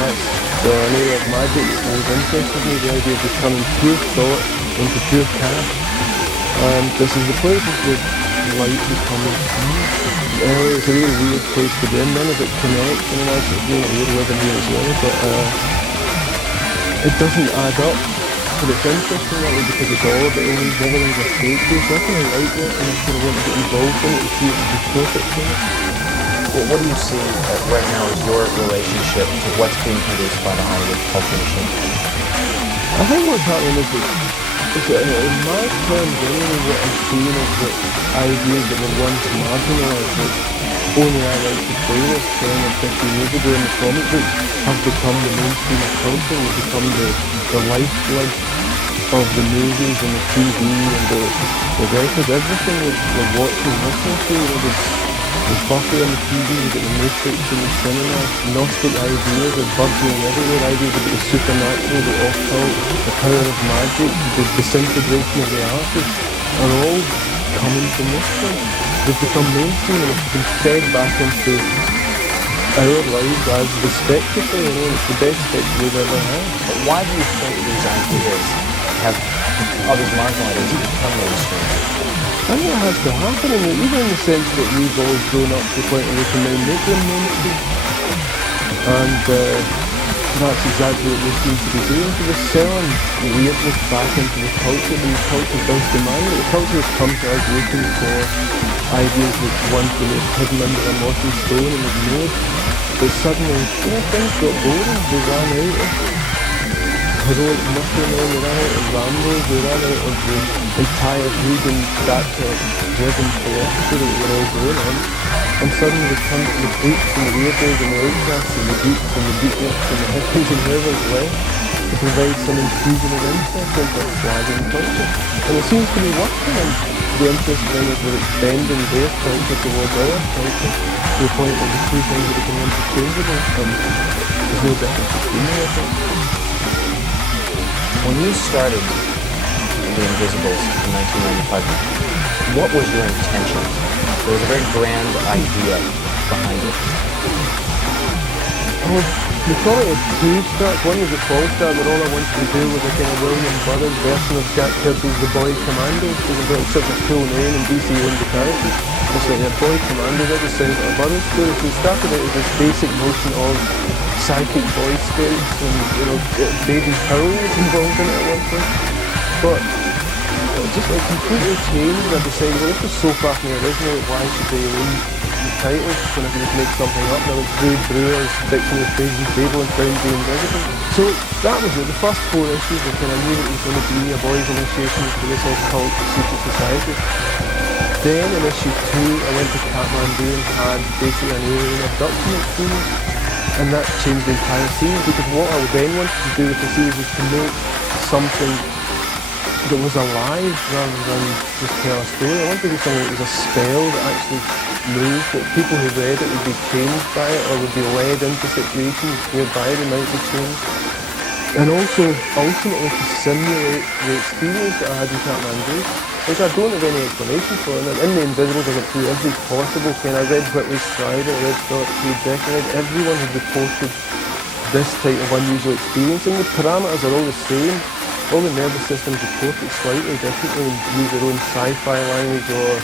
that's an area of magic that always interested me, the idea of just turning pure thought into pure cash. And this is the place where light becomes, it's a really weird place to be in, none of it connects, and that's really weird living here as well, but it doesn't add up. But it's interesting that way because it's all about aliens, everything's a fake, there's nothing like it, and I sort of want to get involved in it to see if it's perfect for it. Well, what do you see right now as your relationship to what's being produced by the Hollywood culture machine? I think what's happening is that in my terms, anyway, what I'm seeing is that ideas that were once marginalised, that only I like to play with 10 or 15 years ago in the comic books, have become the mainstream of culture, have become the lifeblood of the movies and the TV and the records, everything we're watching, listening to, there's Buffy on the TV, we've got the Matrix in the cinema, Gnostic ideas are bubbling everywhere, ideas about the supernatural, the occult, the power of magic, the disintegration of the artist, are all coming from this thing. They've become mainstream and it's been fed back into our lives as the spectacle, it's the best spectacle we've ever had. But why do you think these ideas all these marginal ideas become mainstream? I think it has to happen, and even in the sense that we've always grown up to the point where we can now make them mainstream. And that's exactly what we seem to be doing. So we're selling weirdness back into the culture, and the culture does demand it. The culture has come to us looking for ideas that once were hidden under a moss and stone and ignored. But suddenly, things got boring, they ran out of heroic muscle men, we ran out of Rambos, we ran out of the entire vegan, driven philosophy that we were all going on. And suddenly we come to the freaks and the weirdos and the outcasts and the geeks and the beatniks and the hippies and whoever's left to provide some infusion of interest into our flagging culture. And it seems to be working, and the interest in is we're expanding their culture towards our culture to the point where the two things are becoming interchangeable, and there's no difference between them, I think. When you started The Invisibles in 1995, what was your intention? There was a very grand idea behind it. Well, we call it a two-start. One was a fall-start, where all I wanted to do was a kind of William Burroughs version of Jack Kirby's The Boy Commando, because it's such a cool name and DC owned the character. It's like a Boy Commando, that just sounds like a Burroughs story. So we started out as this basic notion of psychic Boy Scouts and, baby Powell was involved in it at one point. But it just completely changed, and I decided, well, this was so far from the original, why should they own the titles when I can just make something up? And I went through Brewer's Dictionary of Phrase and Fable and found The Invisible. So that was it. The first 4 issues, I kind of knew that it was going to be a boys' illustration for this occult secret society. Then in issue 2, I went to Kathmandu and had basically an alien abduction experience. And that changed the entire series, because what I then wanted to do with the series was to make something that was alive rather than just tell a story. I wanted to do something that was a spell that actually moved, that people who read it would be changed by it or would be led into situations whereby they might be changed. And also, ultimately, to simulate the experience that I had in Kathmandu, which I don't have any explanation for. And in The Invisibles, I went through every possible kind. I read Whitley Strieber, I read Philip K. Dick, I read everyone who reported this type of unusual experience, and the parameters are all the same. All the nervous systems report it slightly differently and use their own sci-fi language or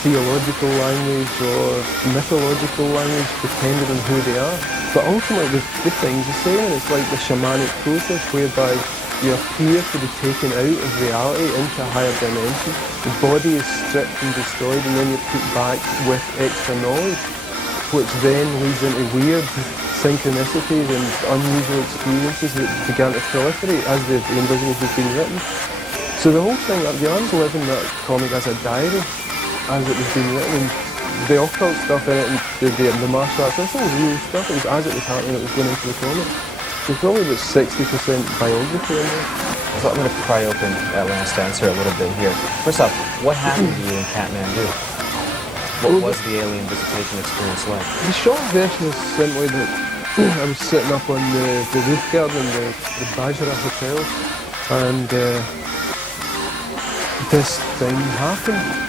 theological language or mythological language depending on who they are. But ultimately the thing's the same, and it's like the shamanic process whereby you appear to be taken out of reality into a higher dimension. The body is stripped and destroyed, and then you're put back with extra knowledge, which then leads into weird synchronicities and unusual experiences that began to proliferate as the Invisibles was being written. So the whole thing, Bjorn's living that comic as a diary, as it was being written, and the occult stuff in it, and the martial arts, this all real stuff. It was as it was happening, it was going into the comic. So probably about 60% biography in there. So I'm going to pry open that last answer a little bit here. First off, what happened to you in Kathmandu? What was the alien visitation experience like? The short version is simply that I was sitting up on the roof garden in the Bajra Hotel, and this thing happened.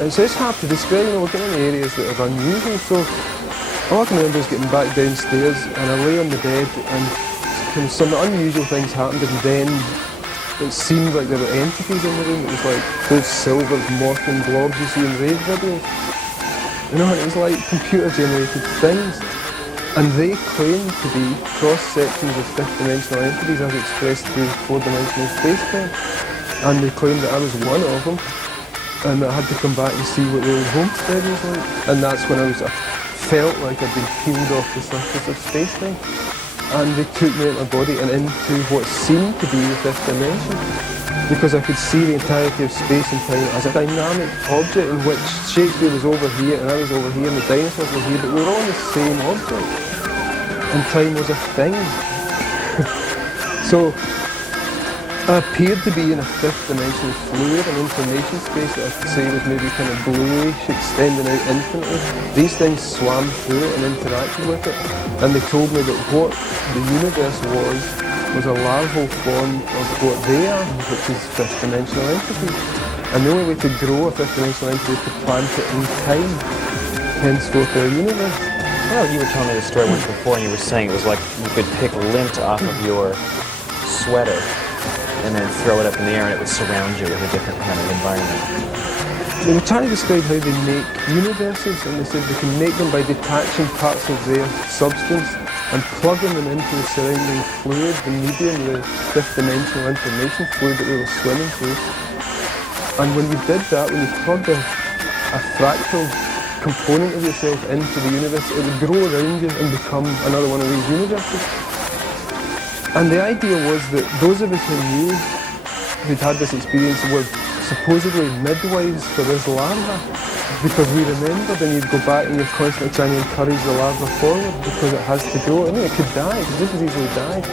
And it's hard to describe, we're getting in areas that are unusual, so All I can remember is getting back downstairs and I lay on the bed and kind of some unusual things happened, and then it seemed like there were entities in the room. It was like those silver morphing blobs you see in rave videos. You know, it was like computer-generated things. And they claimed to be cross-sections of fifth-dimensional entities as expressed through four-dimensional space-time. And they claimed that I was one of them, and I had to come back and see what the old homestead was like. And that's when I felt like I'd been peeled off the surface of space-time. And they took me out of my body and into what seemed to be the fifth dimension, because I could see the entirety of space and time as a dynamic object in which Shakespeare was over here and I was over here and the dinosaurs were here, but we were all in the same object. And time was a thing. So I appeared to be in a fifth dimensional fluid, an information space that I could say was maybe kind of bluish, extending out infinitely. These things swam through it and interacted with it, and they told me that what the universe was a larval form of what they are, which is fifth dimensional entity. And the only way to grow a fifth dimensional entity is to plant it in time, henceforth our universe. Well, you were telling me the story once before, and you were saying it was like you could pick lint off of your sweater and then throw it up in the air and it would surround you with a different kind of environment. They were trying to describe how they make universes, and they said they can make them by detaching parts of their substance and plugging them into the surrounding fluid, the medium, the fifth dimensional information fluid that we were swimming through. And when you did that, when you plugged a fractal component of yourself into the universe, it would grow around you and become another one of these universes. And the idea was that those of us who knew, who'd had this experience, were supposedly midwives for this larva, because we remembered, and you'd go back and you're constantly trying to encourage the larva forward because it has to grow. I mean, it could die, it could just as easily die,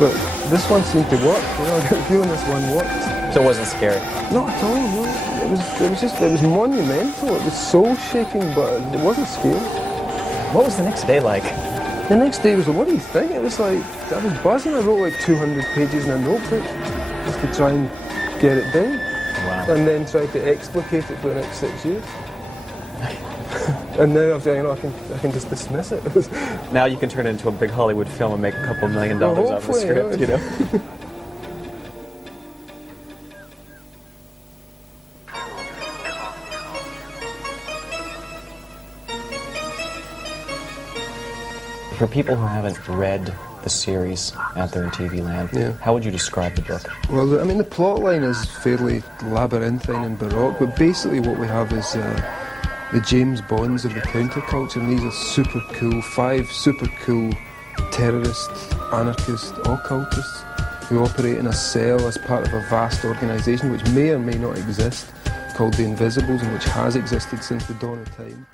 but this one seemed to work. You know, I got the feeling this one worked. So it wasn't scary? Not at all, no. It was monumental. It was soul-shaking, but it wasn't scary. What was the next day like? The next day was, what do you think? It was like, I was buzzing. I wrote like 200 pages in a notebook just to try and get it down. Wow. And then try to explicate it for the next 6 years. And now I can just dismiss it. Now you can turn it into a big Hollywood film and make a couple $1 million off the script, you know? For people who haven't read the series out there in TV land, how would you describe the book? Well, I mean, the plot line is fairly labyrinthine and baroque, but basically what we have is the James Bonds of the counterculture, and these are 5 super cool terrorist, anarchist, occultists who operate in a cell as part of a vast organisation which may or may not exist, called the Invisibles, and which has existed since the dawn of time.